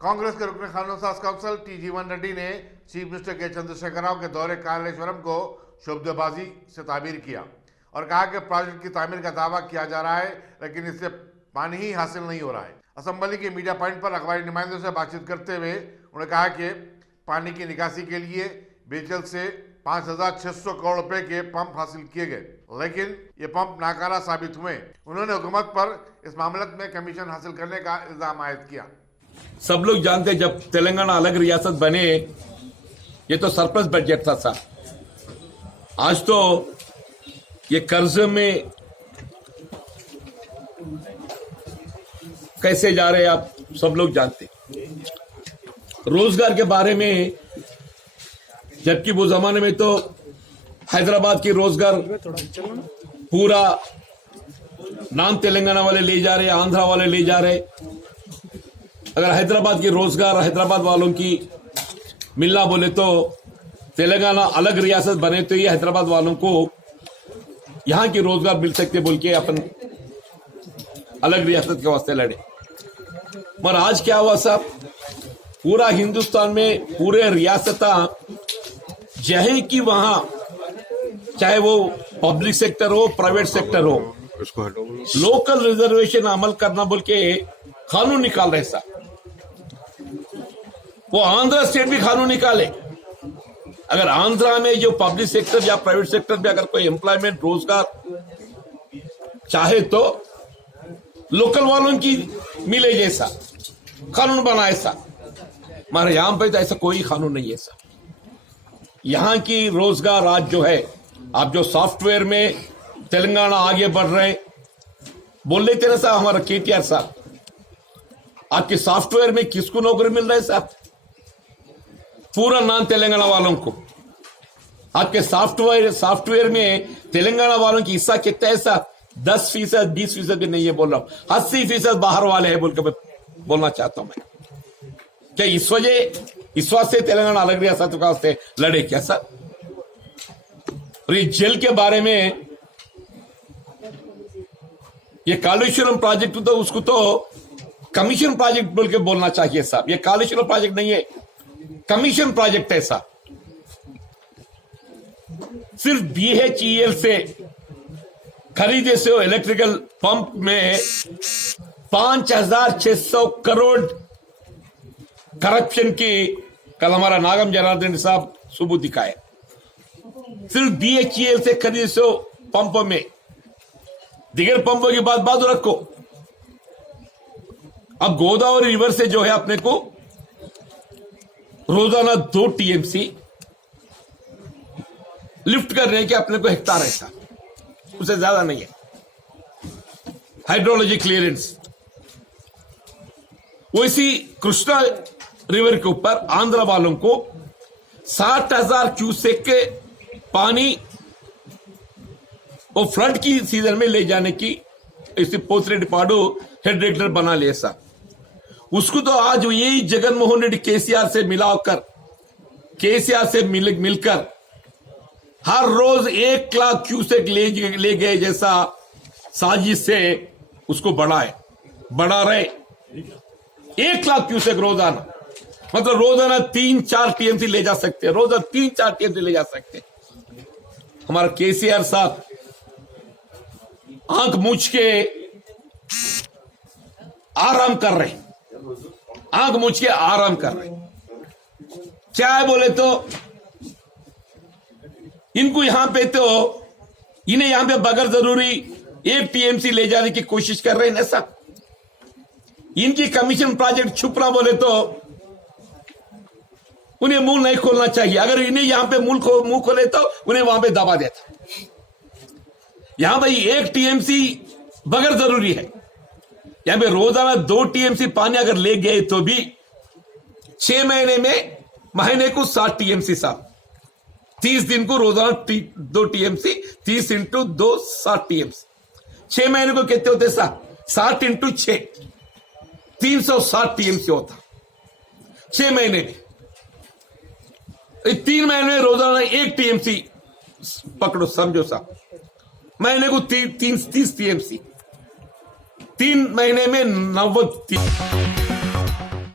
कांग्रेस के रुकन खानों काउंसिल टी.जीवन रेड्डी ने चीफ मिनिस्टर के चंद्रशेखर राव के दौरे कालेश्वरम को शोबदेबाजी से ताबीर किया और कहा कि प्रोजेक्ट की तामीर का दावा किया जा रहा है, लेकिन इससे पानी ही हासिल नहीं हो रहा है। असेंबली के मीडिया पॉइंट पर अखबारी नुमाइंदों से बातचीत करते हुए उन्होंने कहा कि पानी की निकासी के लिए बेचल से 5,600 करोड़ रुपए के पंप हासिल किए गए, लेकिन ये पंप नाकारा साबित हुए। उन्होंने हुकूमत पर इस मामले में कमीशन हासिल करने का इल्जाम आयद किया। सब लोग जानते हैं जब तेलंगाना अलग रियासत बने ये तो सरप्लस बजट था सर। आज तो ये कर्ज में कैसे जा रहे हैं आप सब लोग जानते हैं। रोजगार के बारे में जबकि वो जमाने में तो हैदराबाद की रोजगार पूरा नाम तेलंगाना वाले ले जा रहे, आंध्रा वाले ले जा रहे। अगर हैदराबाद की रोजगार हैदराबाद वालों की मिलना बोले तो तेलंगाना अलग रियासत बने तो ये हैदराबाद वालों को यहां की रोजगार मिल सकते बोल के अपन अलग रियासत के वास्ते लड़े। मगर आज क्या हुआ साहब, पूरा हिंदुस्तान में पूरे रियासता जहे कि वहां चाहे वो पब्लिक सेक्टर हो प्राइवेट सेक्टर हो लोकल रिजर्वेशन अमल करना बोल के कानून निकाल रहे साहब। वो आंध्र स्टेट भी कानून निकाले। अगर आंध्रा में जो पब्लिक सेक्टर या प्राइवेट सेक्टर में अगर कोई एम्प्लॉयमेंट रोजगार चाहे तो लोकल वालों की मिले जैसा कानून बनाए सा, मगर यहां पर तो ऐसा कोई कानून नहीं है सा। यहां की रोजगार आज जो है, आप जो सॉफ्टवेयर में तेलंगाना आगे बढ़ रहे बोल लेते ना साहब, हमारा केटीआर साहब, आपके सॉफ्टवेयर में किसको नौकरी मिल रहा है साहब? पूरा नाम तेलंगाना वालों को। आपके सॉफ्टवेयर में तेलंगाना वालों की हिस्सा कितना है साहब? 10%, 20% भी नहीं है बोल रहा हूं, 80% बाहर वाले हैं बोल के मैं बोलना चाहता हूं। मैं क्या इस वास्ते तेलंगाना अलग रियासत के वास्ते लड़े क्या सर? और ये जेल के बारे में ये कालेश्वरम प्रोजेक्ट तो उसको तो कमीशन प्रोजेक्ट बोल के बोलना चाहिए साहब। ये कालेश्वरम प्रोजेक्ट नहीं है, कमीशन प्रोजेक्ट है साहब। सिर्फ BHEL से खरीदे से इलेक्ट्रिकल पंप में 5,600 करोड़ करप्शन की कल हमारा नागम जनार्दन साहब सबूत दिखाए। सिर्फ BHEL से खरीदे से पंप में, दिगर पंपों की बात रखो। अब गोदावरी रिवर से जो है अपने को रोजाना 2 TMC लिफ्ट करने के अपने को हेक्टार ऐसा, उससे ज्यादा नहीं है हाइड्रोलॉजी क्लियरेंस। वैसी कृष्णा रिवर के ऊपर आंध्र वालों को 60,000 क्यूसेक के पानी वो फ्लड की सीजन में ले जाने की इसी पोथरेड्डी हेड रेगुलर बना लिया साहब। उसको तो आज यही जगनमोहन रेड्डी केसीआर से मिलकर हर रोज 1 लाख क्यूसेक ले गए जैसा साजिश से उसको बढ़ा रहे। 1 लाख क्यूसेक रोजाना, मतलब रोजाना 3-4 TMC ले जा सकते हैं, रोजाना 3-4 TMC ले जा सकते हैं। हमारा केसीआर साहब आंख मूछ के आराम कर रहे, आंख मूछ के आराम कर रहे। क्या है बोले तो इनको यहां पे तो इन्हें यहां पे बगैर जरूरी 1 TMC ले जाने की कोशिश कर रहे हैं ऐसा। इनकी कमीशन प्रोजेक्ट छुपना बोले तो उन्हें मुंह नहीं खोलना चाहिए। अगर इन्हें यहां पे मुंह खोले तो उन्हें वहां पे दबा देता। यहां भाई 1 TMC बगैर जरूरी है, यहां पे रोजाना 2 TMC पानी अगर ले गए तो भी 6 महीने को 60 TMC साहब, 30 दिन को रोजाना 2 TMC, 30 इंटू 2 60 TMC। 6 महीने को कितने होते साहब? 60 इंटू 6 360 TMC होता 6 महीने में। 3 महीने में रोजाना 1 TMC पकड़ो, समझो साहब, महीने को 30 TMC, 3 महीने में 90